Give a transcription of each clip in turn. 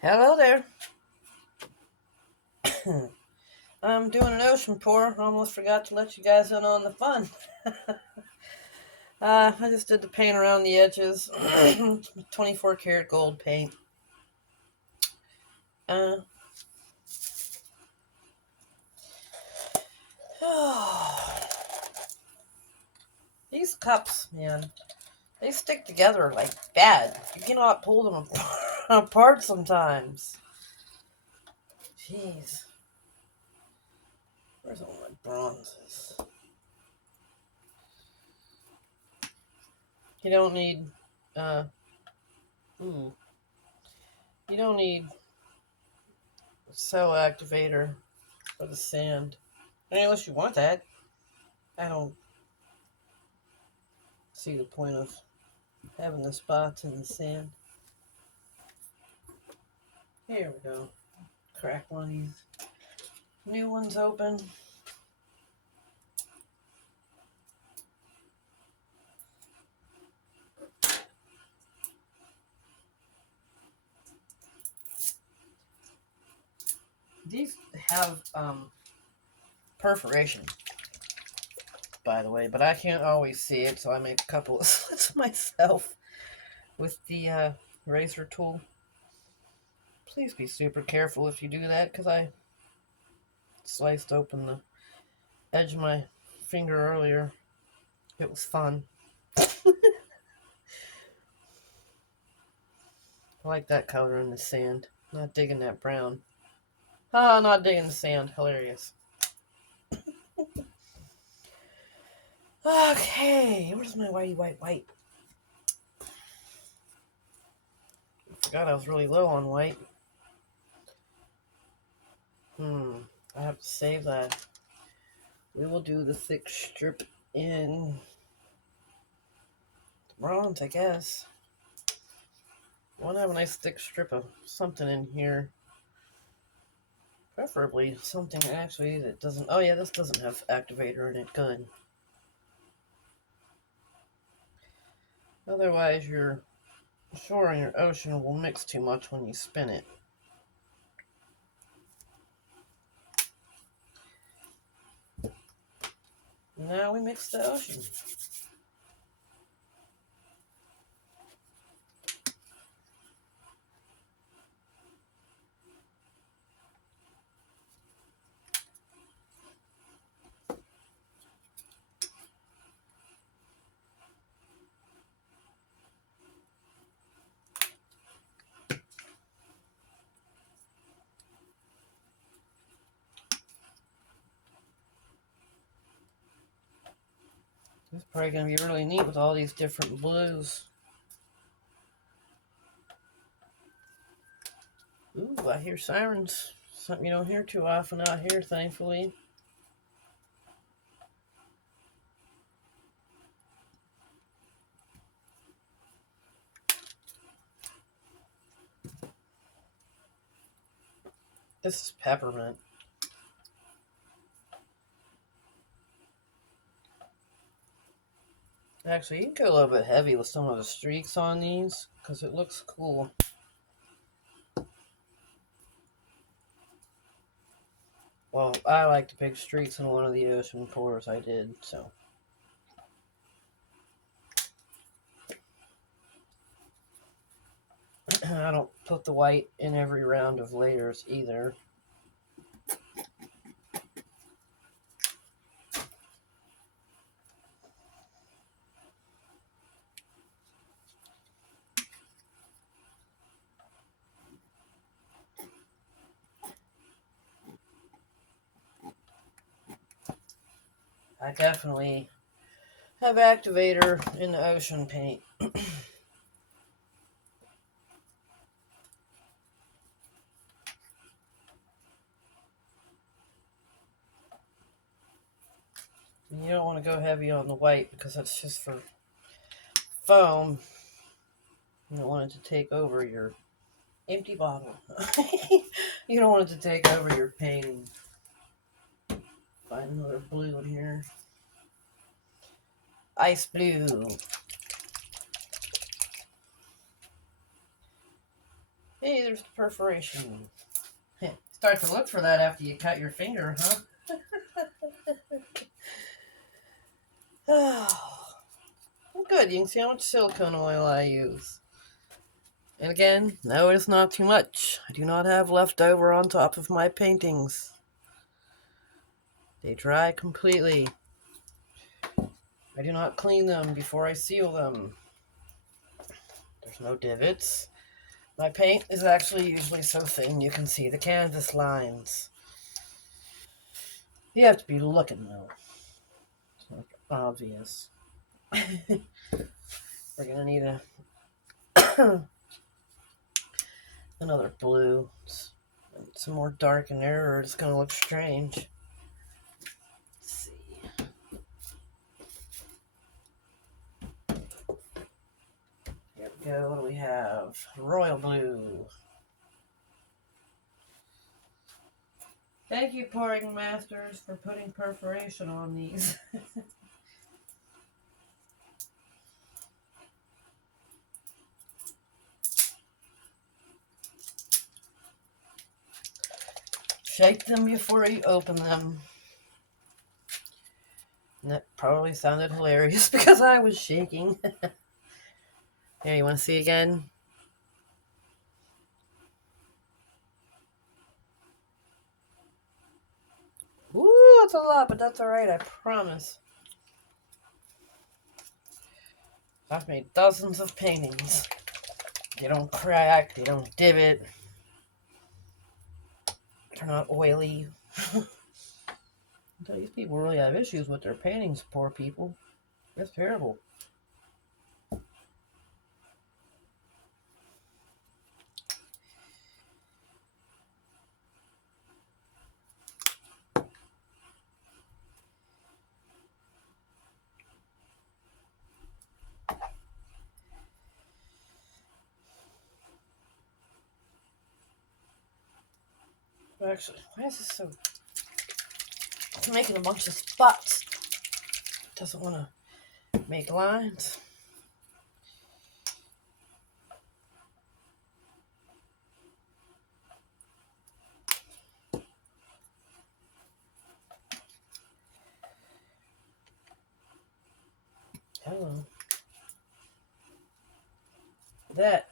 Hello there. I'm doing an ocean pour. Almost forgot to let you guys in on the fun. I just did the paint around the edges. 24 karat gold paint. Uh, these cups, man, they stick together like bad. You cannot pull them apart sometimes. Jeez. Where's all my bronzes? You don't need, uh, ooh, you don't need a cell activator for the sand. Unless you want that. I don't see the point of having the spots in the sand. Here we go. Crack one of these new ones open. These have perforation, by the way, but I can't always see it, so I make a couple of slits myself with the razor tool. Please be super careful if you do that, because I sliced open the edge of my finger earlier. It was fun. I like that color in the sand. Not digging that brown. Ah, not digging the sand. Hilarious. Okay, where's my whitey white? I forgot I was really low on white. I have to save that. We will do the thick strip in bronze, I guess. I want to have a nice thick strip of something in here. Preferably something actually that doesn't... Oh yeah, this doesn't have activator in it. Good. Otherwise, your shore and your ocean will mix too much when you spin it. Now we mix the ocean. This is probably going to be really neat with all these different blues. Ooh, I hear sirens. Something you don't hear too often out here, thankfully. This is peppermint. Actually, you can go a little bit heavy with some of the streaks on these because it looks cool. Well, I like the big streaks in one of the ocean pours I did, so. I don't put the white in every round of layers either. I definitely have activator in the ocean paint. You don't want to go heavy on the white because that's just for foam. You don't want it to take over your empty bottle. You don't want it to take over your painting. Find another blue in here. Ice blue. Hey, there's the perforation. Start to look for that after you cut your finger, huh? Oh, good. You can see how much silicone oil I use. And again, no, it's not too much. I do not have leftover on top of my paintings. They dry completely. I do not clean them before I seal them. There's no divots. My paint is actually usually so thin you can see the canvas lines. You have to be looking though. It's like obvious. We're gonna need another blue. Some more dark in there or it's gonna look strange. Let's see. Here we go. What do we have? Royal blue. Thank you, pouring masters, for putting perforation on these. Shake them before you open them. And that probably sounded hilarious because I was shaking. Here, you want to see again? Ooh, that's a lot, but that's alright, I promise. I've made dozens of paintings. They don't crack, they don't divot. They're not oily. These people really have issues with their paintings, poor people. It's terrible. Actually, why is this so... It's making a bunch of spots. It doesn't want to make lines. Hello. That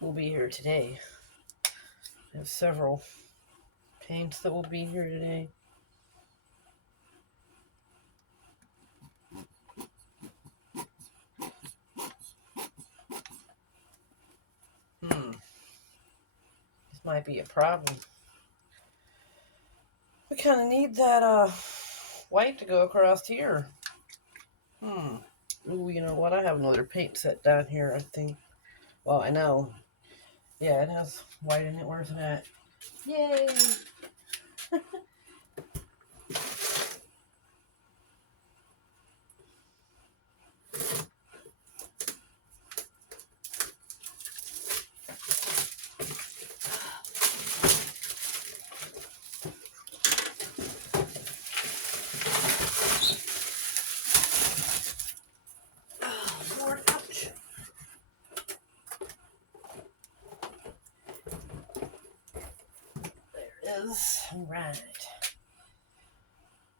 will be here today. I have several paints that will be here today. This might be a problem. We kind of need that white to go across here. Ooh, you know what? I have another paint set down here, I think. Well, I know. Yeah, it has white in it. Where's it at? Yay! Oh, Lord, ouch. There it is. All right.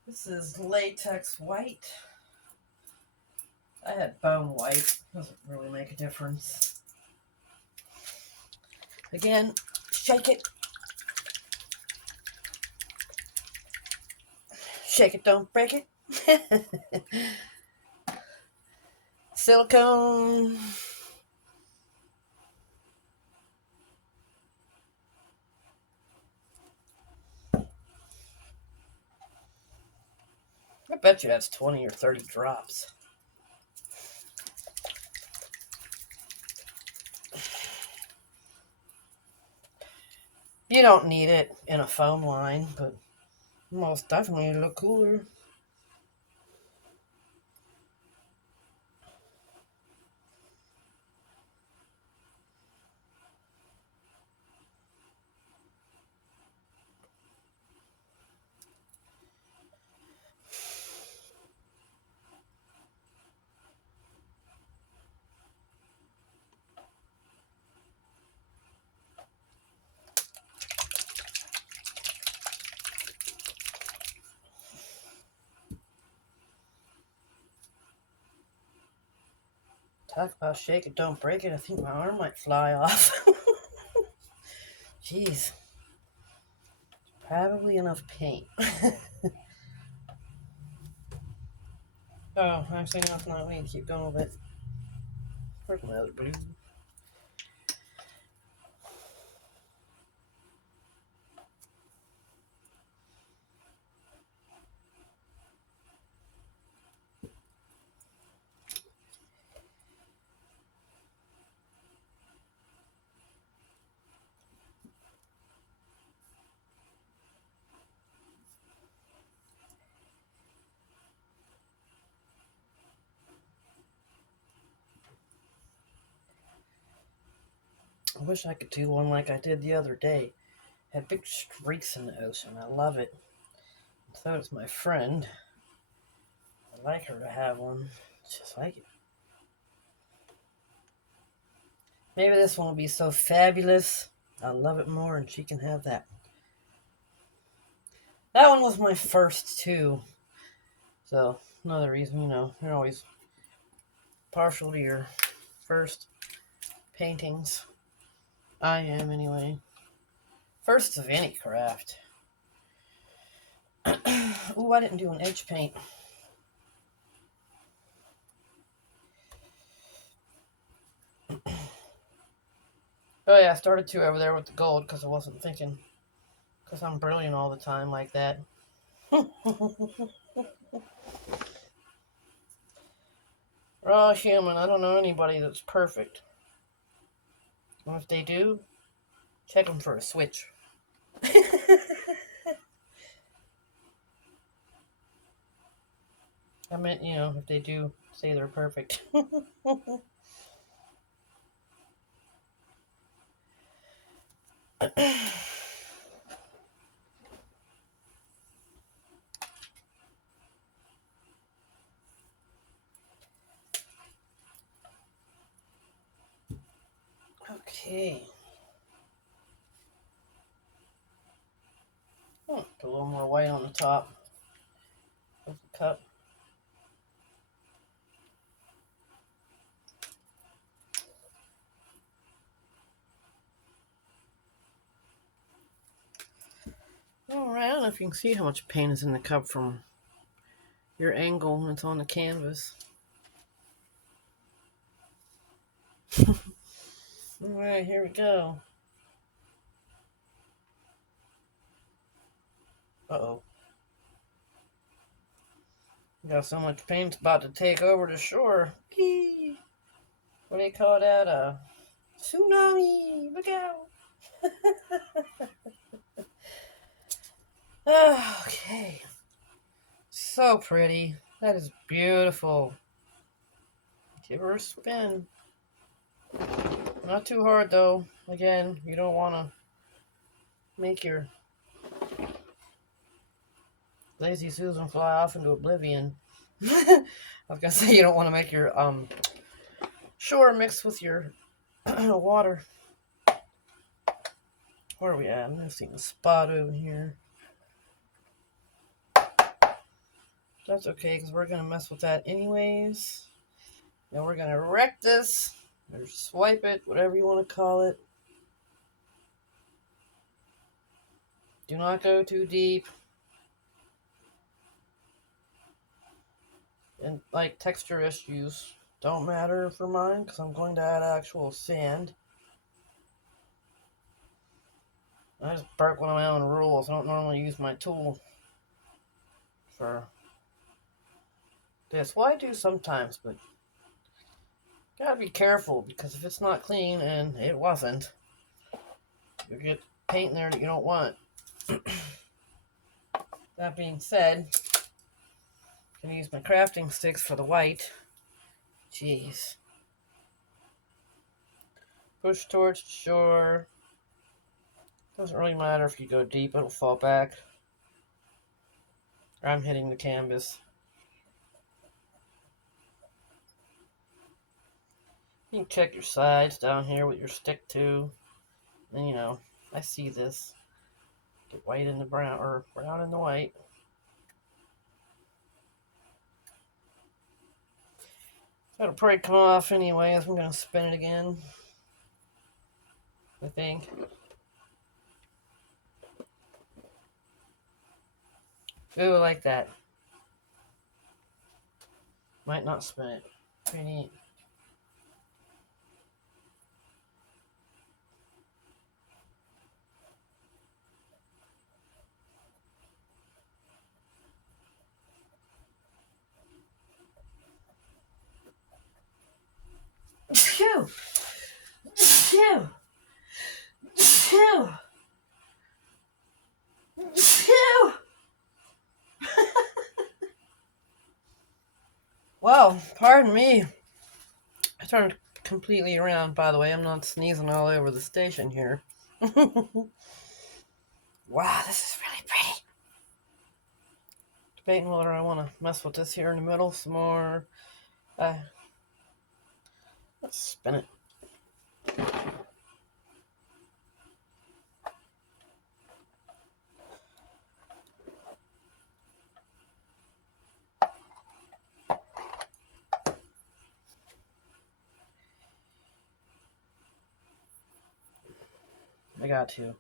This is latex white. I had bone white. Doesn't really make a difference. Again, shake it. Shake it, don't break it. Silicone. I bet you that's 20 or 30 drops. You don't need it in a foam line, but most definitely it'll look cooler. Talk about shake it, don't break it. I think my arm might fly off. Jeez. Probably enough paint. Oh, actually, no, it's not. We need to keep going with it. Where's my other blue? I wish I could do one like I did the other day. Had big streaks in the ocean. I love it. So does my friend. I'd like her to have one just like it. Maybe this one will be so fabulous. I'll love it more and she can have that. That one was my first too. So, another reason, you're always partial to your first paintings. I am, anyway. First of any craft. Ooh, I didn't do an edge paint. Oh yeah, I started to over there with the gold because I wasn't thinking. Because I'm brilliant all the time like that. We're all human. I don't know anybody that's perfect. And if they do, check them for a switch. I meant, if they do say they're perfect. Okay. Put a little more white on the top of the cup. Alright, I don't know if you can see how much paint is in the cup from your angle when it's on the canvas. Alright, here we go. Uh-oh. Got so much paint it's about to take over the shore. What do you call that? Tsunami! Look out! Okay. So pretty. That is beautiful. Give her a spin. Not too hard though. Again, you don't want to make your lazy Susan fly off into oblivion. I was gonna say you don't want to make your shore mix with your water. Where are we at? I'm missing a spot over here. That's okay, because we're gonna mess with that anyways. Now we're gonna wreck this, or swipe it, whatever you want to call it. Do not go too deep. And like texture issues don't matter for mine, because I'm going to add actual sand. I just broke one of my own rules. I don't normally use my tool for this. Well, I do sometimes, but gotta be careful, because if it's not clean, and it wasn't, you get paint in there that you don't want. That being said, I'm gonna use my crafting sticks for the white. Jeez. Push towards the shore. Doesn't really matter if you go deep, it'll fall back. Or I'm hitting the canvas. You can check your sides down here with your stick too. And I see this. Get white in the brown, or brown in the white. That'll probably come off anyways. I'm going to spin it again, I think. Ooh, I like that. Might not spin it. Pretty neat. Phew! Phew! Phew! Phew! Well, pardon me. I turned completely around, by the way. I'm not sneezing all over the station here. Wow, this is really pretty. Debating whether I want to mess with this here in the middle some more. Let's spin it. I got to.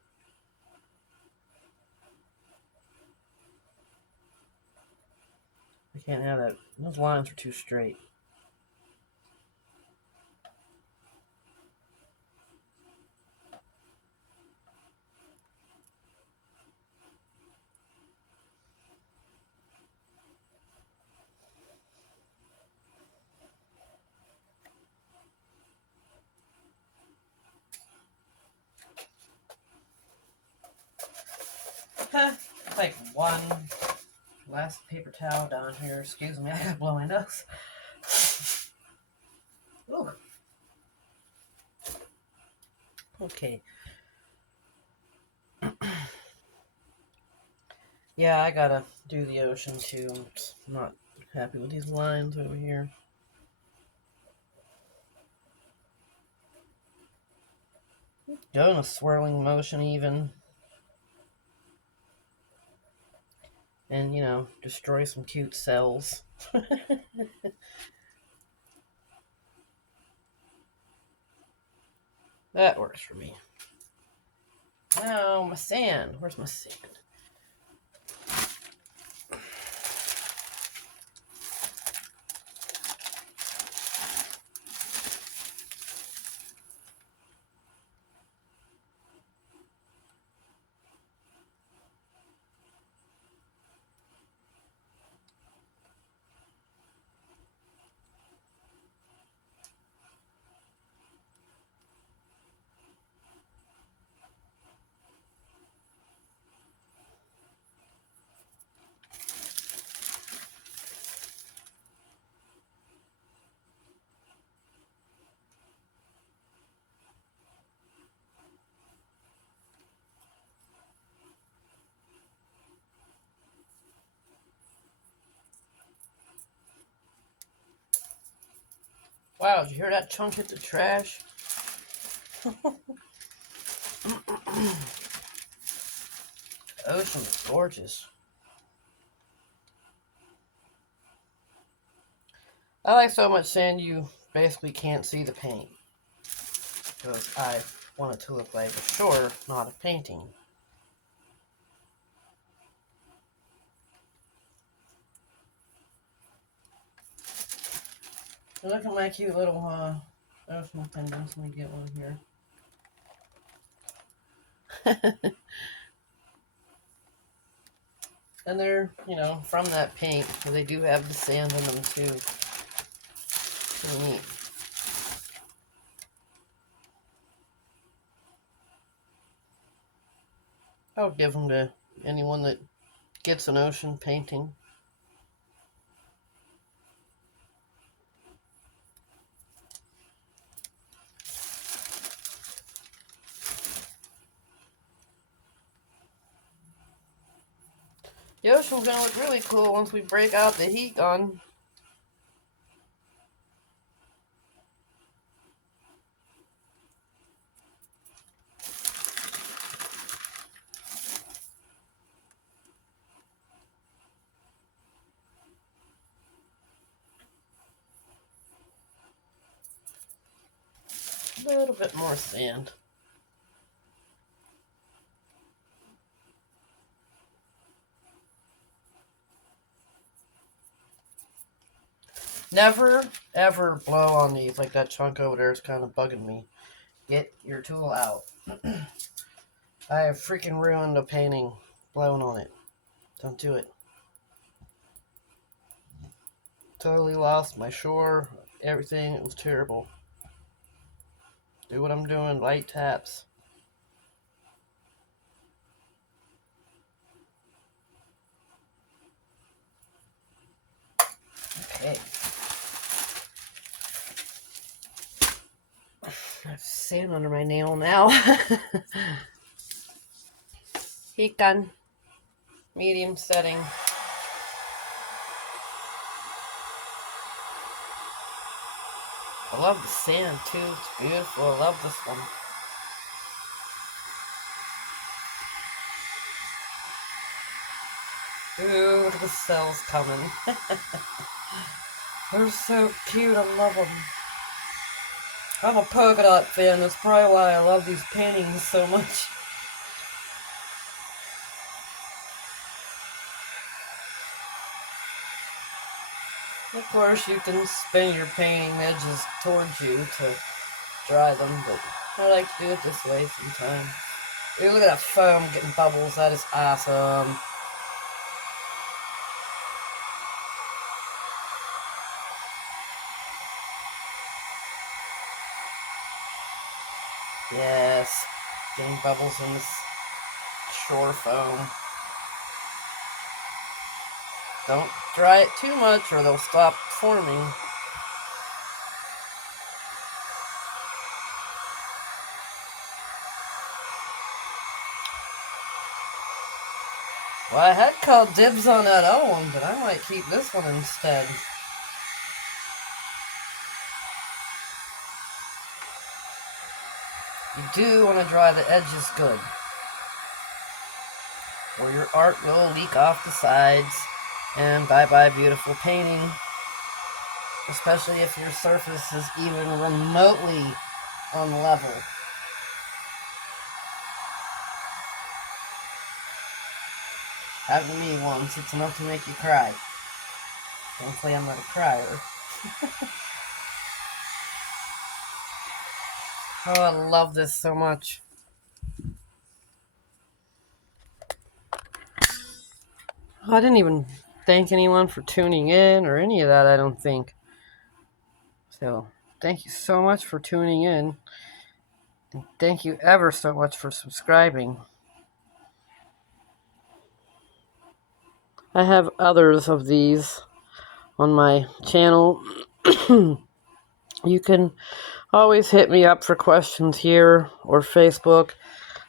I can't have that. Those lines are too straight. Like one last paper towel down here. Excuse me, I gotta blow my nose. Ooh. Okay. Yeah, I gotta do the ocean too. I'm not happy with these lines over here. Go in a swirling motion even. And, you know, destroy some cute cells. That works for me. Now, my sand. Where's my sand? Wow, did you hear that chunk hit the trash? Ocean is gorgeous. I like so much sand you basically can't see the paint. Because I want it to look like a shore, not a painting. So look at my cute little ocean pendants. Let me get one here. And they're, you know, from that paint. So they do have the sand in them too. Pretty neat. I would give them to anyone that gets an ocean painting. The ocean's gonna look really cool once we break out the heat gun. A little bit more sand. Never, ever blow on these like that chunk over there is kind of bugging me. Get your tool out. I have freaking ruined a painting blowing on it. Don't do it. Totally lost my shore, everything. It was terrible. Do what I'm doing, light taps. Okay. I have sand under my nail now. Heat gun. Medium setting. I love the sand too. It's beautiful. I love this one. Ooh, look at the cells coming. They're so cute. I love them. I'm a polka dot fan. That's probably why I love these paintings so much. Of course, you can spin your painting edges towards you to dry them, but I like to do it this way sometimes. Ooh, look at that foam getting bubbles. That is awesome. Yes, getting bubbles in this shore foam. Don't dry it too much or they'll stop forming. Well, I had called dibs on that other one, but I might keep this one instead. You do want to dry the edges good, or your art will leak off the sides, and bye-bye beautiful painting, especially if your surface is even remotely on level. Happened to me once. It's enough to make you cry. Thankfully, I'm not a crier. Oh, I love this so much. I didn't even thank anyone for tuning in or any of that, I don't think. So, thank you so much for tuning in. And thank you ever so much for subscribing. I have others of these on my channel. You can always hit me up for questions here or Facebook.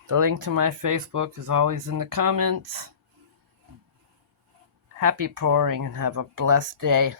The link to my Facebook is always in the comments. Happy pouring and have a blessed day.